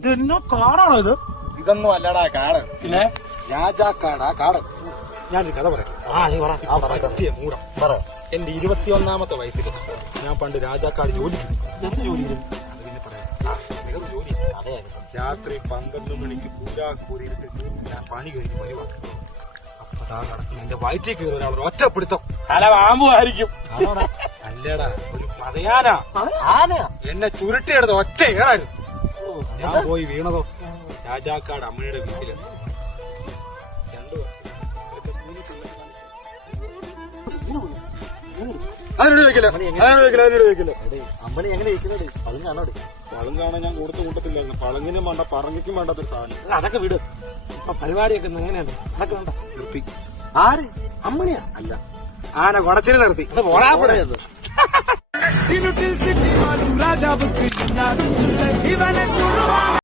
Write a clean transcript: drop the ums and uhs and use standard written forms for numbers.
ഇതെന്നോ കാടാണോ ഇത്? ഇതൊന്നും അല്ലടാ കാട്, പിന്നെ രാജാക്കാടാ കാട്. ഞാനൊരു കഥ പറയാം. മൂടം പറ. എന്റെ 21ാമത്തെ വയസ്സിൽ ഞാൻ പണ്ട് രാജാക്കാട് ജോലി ചെയ്തു. എന്ത് ജോലി ചെയ്തു? അത് പിന്നെ പറയാം. ജോലി രാത്രി 12 മണിക്ക് പൂരാക്കൂരിട്ട് ഞാൻ പണി കഴിഞ്ഞ് വരുവാ. അപ്പൊ താ കടക്കുന്ന എന്റെ വയറ്റിൽ കയറി ഒരാൾ ഒറ്റപ്പെടുത്തം. അല്ല പാമ്പുമായിരിക്കും. അല്ലടാ, ഒരു പതയാനാ. എന്നെ ചുരുട്ടിയെടുത്ത് ഒറ്റ ഏറായിരുന്നു. ഞാൻ പോയി വീണതോ രാജാക്കാട് അമ്മയുടെ വീട്ടില്. അതിനോട് ചോദിക്കില്ല. അമ്പലി എങ്ങനെ ഇരിക്കുന്നത്? പളുങ്ങാണോ? പളുങ്കാണോ ഞാൻ കൊടുത്ത കൂട്ടത്തില്ലായിരുന്നു. പളങ്ങിനും വേണ്ട പറങ്ങിക്കും വേണ്ടാത്തൊരു സാധനം. അതൊക്കെ വിട്. ഇപ്പൊ പരിപാടിയൊക്കെ എങ്ങനെയാണ്? അതൊക്കെ വേണ്ട. നിർത്തി. ആര്? അമ്മണിയാ? അല്ല, ആന കുടച്ചിന് നിർത്തി. രാജാവ്